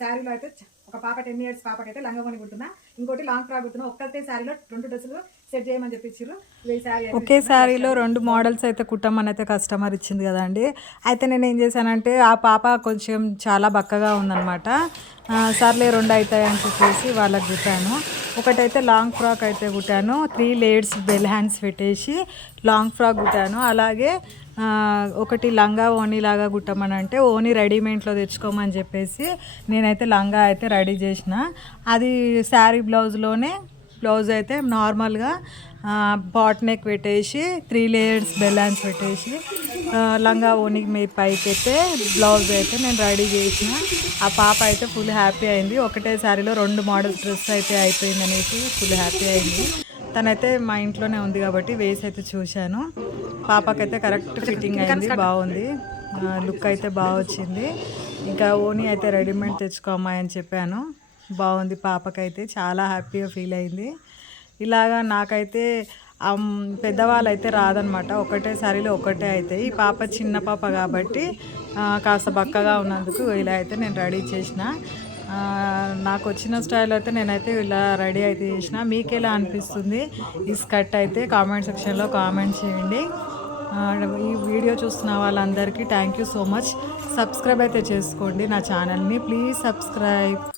శారీలో అయితే ఒక పాప టెన్ ఇయర్స్ పాపకైతే లంగమని కుడుతున్నా. ఇంకోటి లాంగ్ ఫ్రాక్ కుడుతున్నా. ఒక్కటే శారీలో రెండు డ్రెస్సులు సెట్ చేయమని చెప్పి ఇచ్చిర్రు ఈ శారీ అయితే ఒకే శారీలో రెండు మోడల్స్ అయితే కుట్టమని అయితే కస్టమర్ ఇచ్చింది కదండి అయితే నేను ఏం చేశానంటే ఆ పాప కొంచెం చాలా బక్కగా ఉందన్నమాట. ఆ, సర్లే రెండు అవుతాయి అని చెప్పేసి వాళ్ళకి కుట్టాను ఒకటైతే లాంగ్ ఫ్రాక్ అయితే కుట్టాను. త్రీ లేయర్స్ బెల్ హ్యాండ్స్ పెట్టేసి లాంగ్ ఫ్రాక్ కుట్టాను. అలాగే ఒకటి లంగా ఓనీ లాగా కుట్టమని అంటే ఓనీ రెడీమేడ్లో తెచ్చుకోమని చెప్పేసి నేనైతే లంగా అయితే రెడీ చేసిన. అది శారీ బ్లౌజ్లోనే బ్లౌజ్ అయితే నార్మల్గా బాట్ నెక్ పెట్టేసి త్రీ లేయర్స్ బెలాన్స్ పెట్టేసి లంగా ఓని మీ పైకి అయితే బ్లౌజ్ అయితే నేను రెడీ చేసిన. ఆ పాప అయితే ఫుల్ హ్యాపీ అయింది. ఒకటే సారీలో రెండు మోడల్ డ్రెస్ అయితే అయిపోయింది అనేసి ఫుల్ హ్యాపీ అయింది. తనైతే మా ఇంట్లోనే ఉంది కాబట్టి వేసి అయితే చూశాను. పాపకైతే కరెక్ట్ ఫిట్టింగ్ అయింది బాగుంది. లుక్ అయితే బాగా వచ్చింది. ఇంకా ఓనీ అయితే రెడీమేడ్ తెచ్చుకోమా అని చెప్పాను. బాగుంది పాపకైతే చాలా హ్యాపీగా ఫీల్ అయింది. ఇలాగా నాకైతే పెద్దవాళ్ళు అయితే రాదనమాట. ఒకటే సారీలో ఒకటే అవుతాయి ఈ పాప చిన్న పాప కాబట్టి కాస్త బక్కగా ఉన్నందుకు ఇలా అయితే నేను రెడీ చేసిన. నాకు వచ్చిన స్టైల్ అయితే నేనైతే ఇలా రెడీ అయితే చేసిన. మీకు ఎలా అనిపిస్తుంది? ఈ స్కర్ట్ అయితే కామెంట్ సెక్షన్లో కామెంట్ చేయండి. ఈ వీడియో చూస్తున్న వాళ్ళందరికీ thank you so much. Subscribe అయితే చేసుకోండి నా ఛానల్ని. Please subscribe.